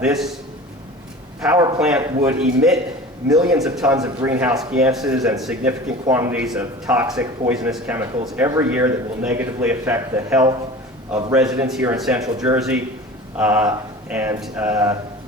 This power plant would emit millions of tons of greenhouse gases and significant quantities of toxic, poisonous chemicals every year that will negatively affect the health of residents here in Central Jersey and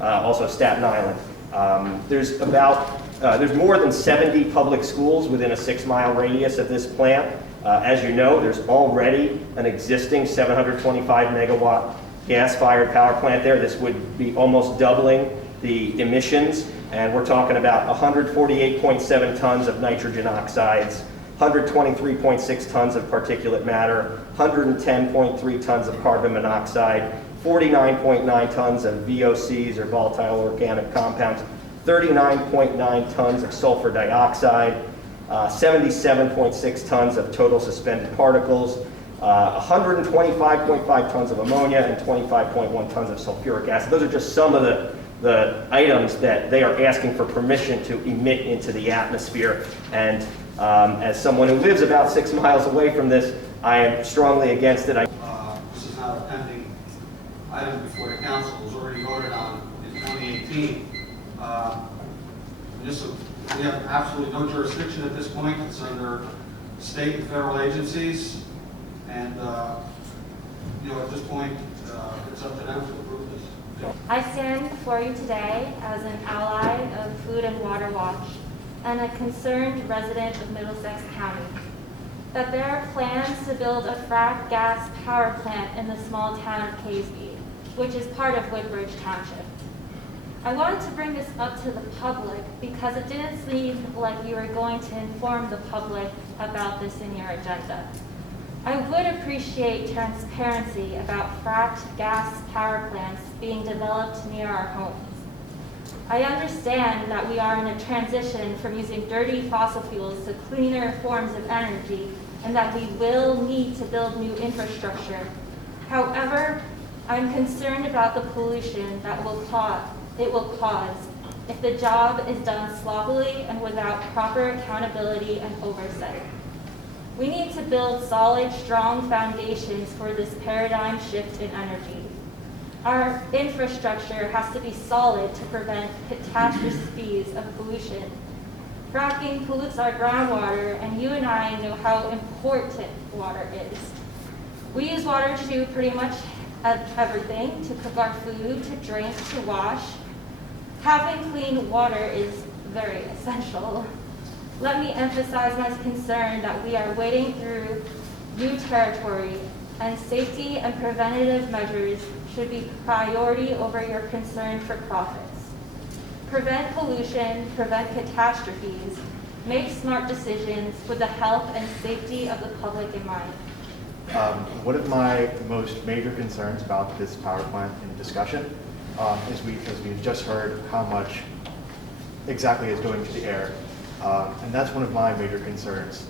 also Staten Island. There's more than 70 public schools within a 6-mile radius of this plant. As you know, there's already an existing 725 megawatt gas-fired power plant there. This would be almost doubling the emissions, and we're talking about 148.7 tons of nitrogen oxides, 123.6 tons of particulate matter, 110.3 tons of carbon monoxide, 49.9 tons of VOCs or volatile organic compounds, 39.9 tons of sulfur dioxide, 77.6 tons of total suspended particles, 125.5 tons of ammonia, and 25.1 tons of sulfuric acid. Those are just some of the items that they are asking for permission to emit into the atmosphere. And as someone who lives about 6 miles away from this, I am strongly against it. This is not a pending item before the council. It was already voted on in 2018. We have absolutely no jurisdiction at this point. It's under state and federal agencies. And, at this point, it's up to them to approve this. I stand before you today as an ally of Food and Water Watch and a concerned resident of Middlesex County. That there are plans to build a frac gas power plant in the small town of Keasbey, which is part of Woodbridge Township. I wanted to bring this up to the public because it didn't seem like you were going to inform the public about this in your agenda. I would appreciate transparency about fracked gas power plants being developed near our homes. I understand that we are in a transition from using dirty fossil fuels to cleaner forms of energy and that we will need to build new infrastructure. However, I'm concerned about the pollution that it will cause if the job is done sloppily and without proper accountability and oversight. We need to build solid, strong foundations for this paradigm shift in energy. Our infrastructure has to be solid to prevent catastrophes of pollution. Fracking pollutes our groundwater, and you and I know how important water is. We use water to do pretty much everything, to cook our food, to drink, to wash. Having clean water is very essential. Let me emphasize my concern that we are wading through new territory, and safety and preventative measures should be priority over your concern for profits. Prevent pollution, prevent catastrophes, make smart decisions with the health and safety of the public in mind. One of my most major concerns about this power plant in discussion is we've just heard how much exactly is going to the air. And that's one of my major concerns,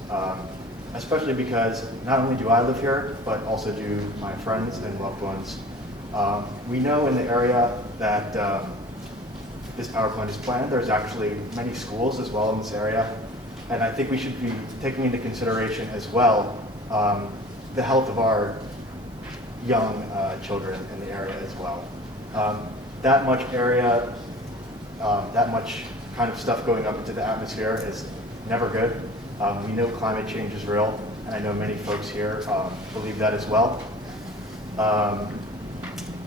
especially because not only do I live here, but also do my friends and loved ones. We know in the area that this power plant is planned. There's actually many schools as well in this area. And I think we should be taking into consideration as well the health of our young children in the area as well. That much area, that much kind of stuff going up into the atmosphere is never good. We know climate change is real, and I know many folks here believe that as well.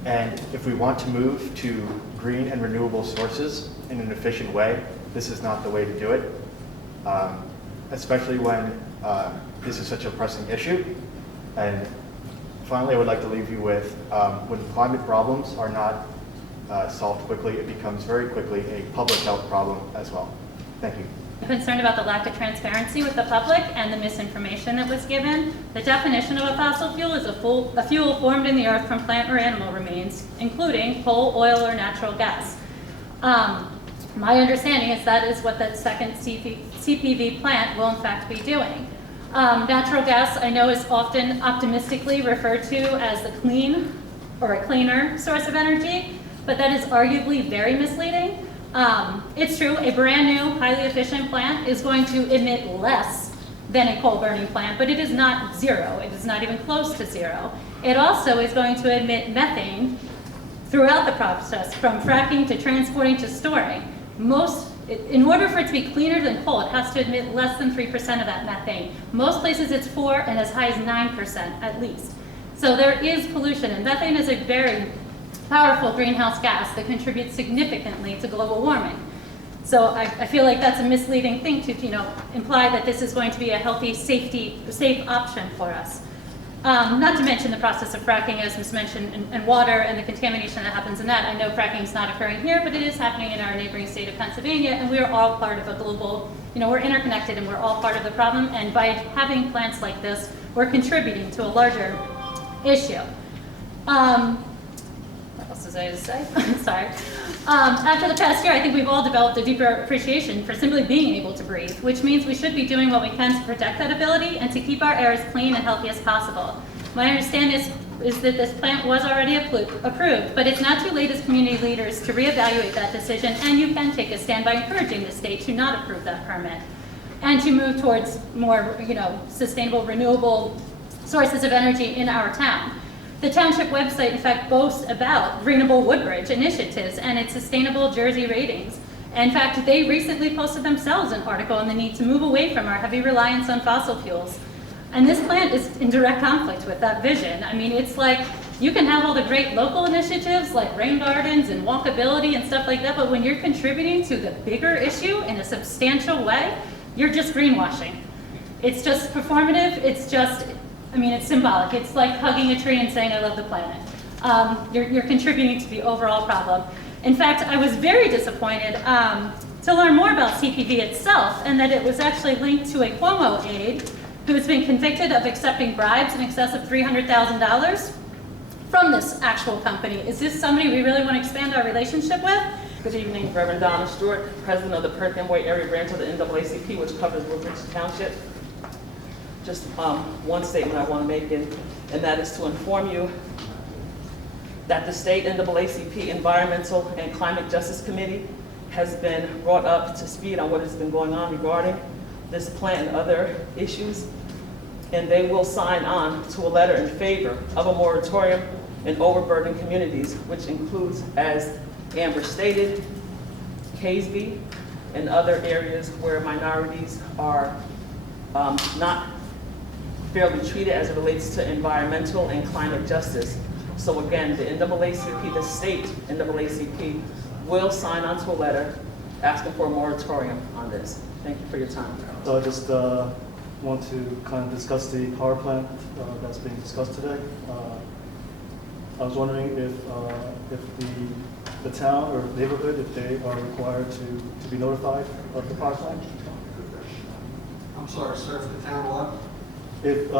And if we want to move to green and renewable sources in an efficient way, this is not the way to do it, especially when this is such a pressing issue. And finally, I would like to leave you with, when climate problems are not solved quickly, it becomes very quickly a public health problem as well. Thank you. I'm concerned about the lack of transparency with the public and the misinformation that was given. The definition of a fossil fuel is a fuel formed in the earth from plant or animal remains, including coal, oil, or natural gas. My understanding is that is what that second CPV plant will in fact be doing. Natural gas, I know, is often optimistically referred to as the clean or a cleaner source of energy, but that is arguably very misleading. It's true, a brand new, highly efficient plant is going to emit less than a coal burning plant, but it is not zero. It is not even close to zero. It also is going to emit methane throughout the process, from fracking to transporting to storing. In order for it to be cleaner than coal, it has to emit less than 3% of that methane. Most places it's 4 and as high as 9% at least. So there is pollution, and methane is a very powerful greenhouse gas that contributes significantly to global warming. So I feel like that's a misleading thing to imply that this is going to be a healthy, safe option for us. Not to mention the process of fracking, as was mentioned, and water and the contamination that happens in that. I know fracking is not occurring here, but it is happening in our neighboring state of Pennsylvania, and we are all part of a global, we're interconnected and we're all part of the problem, and by having plants like this, we're contributing to a larger issue. What else was I to say? Sorry. After the past year, I think we've all developed a deeper appreciation for simply being able to breathe, which means we should be doing what we can to protect that ability and to keep our air as clean and healthy as possible. My understanding is that this plant was already approved, but it's not too late as community leaders to reevaluate that decision, and you can take a stand by encouraging the state to not approve that permit and to move towards more, sustainable, renewable sources of energy in our town. The township website, in fact, boasts about Greenable Woodbridge initiatives and its sustainable Jersey ratings. In fact, they recently posted themselves an article on the need to move away from our heavy reliance on fossil fuels. And this plant is in direct conflict with that vision. I mean, it's like you can have all the great local initiatives like rain gardens and walkability and stuff like that, but when you're contributing to the bigger issue in a substantial way, you're just greenwashing. It's just performative, it's symbolic. It's like hugging a tree and saying, I love the planet. You're contributing to the overall problem. In fact, I was very disappointed to learn more about CPV itself, and that it was actually linked to a Cuomo aide who has been convicted of accepting bribes in excess of $300,000 from this actual company. Is this somebody we really want to expand our relationship with? Good evening, Reverend Donna Stewart, President of the Perth Amboy Area Branch of the NAACP, which covers Woodbridge Township. Just one statement I want to make, and that is to inform you that the State NAACP Environmental and Climate Justice Committee has been brought up to speed on what has been going on regarding this plant and other issues, and they will sign on to a letter in favor of a moratorium in overburdened communities, which includes, as Amber stated, Keasbey and other areas where minorities are not fairly treated as it relates to environmental and climate justice. So again, the NAACP, the state NAACP, will sign on to a letter asking for a moratorium on this. Thank you for your time. So I just want to kind of discuss the power plant that's being discussed today. I was wondering if the town or neighborhood, if they are required to be notified of the power plant. I'm sorry, sir, if the town what? If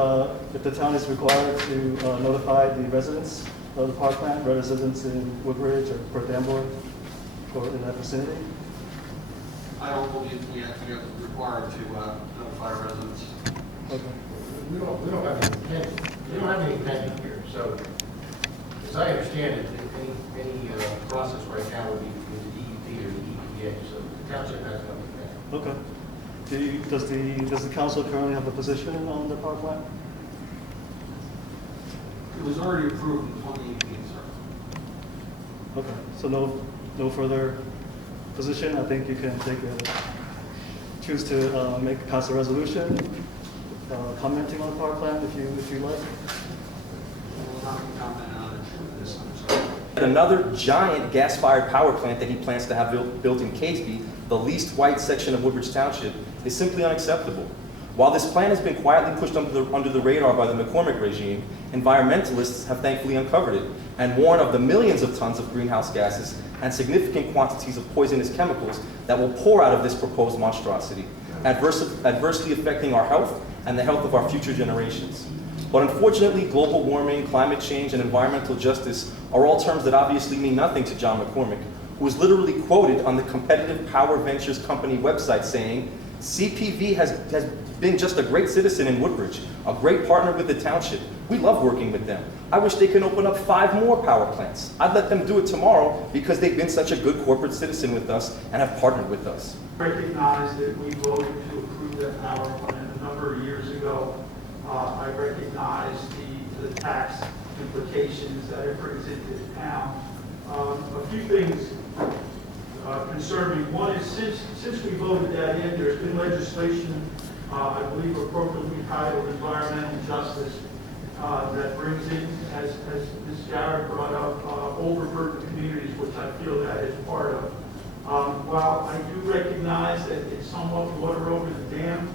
the town is required to notify the residents of the power plant, residents in Woodbridge or Perth Amboy or in that vicinity. I don't believe we are required to notify residents. Okay. We don't have any pending. We don't have any pending here. So, as I understand it, any process right now would be with the DEP or the EPA. So the township has nothing pending. Okay. Does the council currently have a position on the power plant? It was already approved in 2018, sir. Okay. So no further position. I think you can choose to pass a resolution commenting on the power plant if you like. I will not be commenting on it this time, sir. And another giant gas-fired power plant that he plans to have built in Keasbey, the least white section of Woodbridge Township, is simply unacceptable. While this plan has been quietly pushed under the radar by the McCormick regime, environmentalists have thankfully uncovered it and warn of the millions of tons of greenhouse gases and significant quantities of poisonous chemicals that will pour out of this proposed monstrosity, adversely affecting our health and the health of our future generations. But unfortunately, global warming, climate change, and environmental justice are all terms that obviously mean nothing to John McCormick, who is literally quoted on the Competitive Power Ventures Company website saying, CPV has been just a great citizen in Woodbridge, a great partner with the township. We love working with them. I wish they could open up 5 more power plants. I'd let them do it tomorrow because they've been such a good corporate citizen with us and have partnered with us. Recognize that we voted to approve that power plant a number of years ago. I recognize the tax implications that it brings into the town. A few things concern me. One is since we voted that in, there's been legislation, I believe appropriately titled Environmental Justice, that brings in, as Ms. Garrett brought up, overburdened communities, which I feel that is part of. While I do recognize that it's somewhat water over the dam,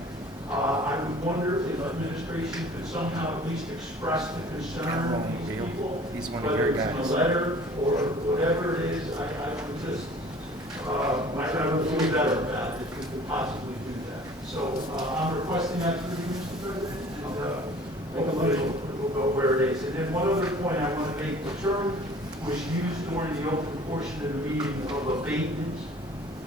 I would wonder if administration could somehow at least express the concern of these people, whether it's in a letter or whatever it is. I would just, I would feel better about it if we could possibly do that. So I'm requesting that through you, Mr. President, and we'll go where it is. And then one other point I want to make, the term was used during the open portion of the meeting of abatement.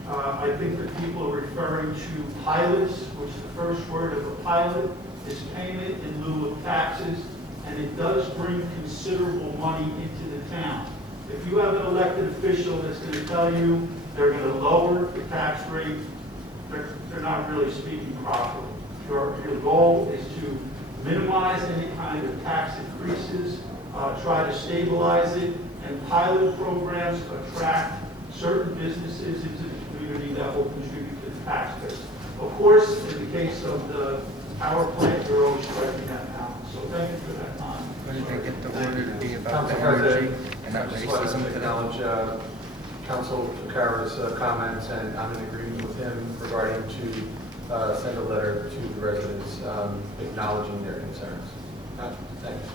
I think that people are referring to pilots, which the first word of a pilot is payment in lieu of taxes, and it does bring considerable money into the town. If you have an elected official that's going to tell you they're going to lower the tax rate, they're not really speaking properly. Your goal is to minimize any kind of tax increases, try to stabilize it, and pilot programs attract certain businesses into the community that will contribute to the tax base. Of course, in the case of the power plant, you're always striking that balance. So thank you for that time. When they get the order to be about Council the energy President, and I not just wanted racism to to them. acknowledge Council Kara's comments, and I'm in agreement with him regarding to send a letter to the residents acknowledging their concerns. Thanks.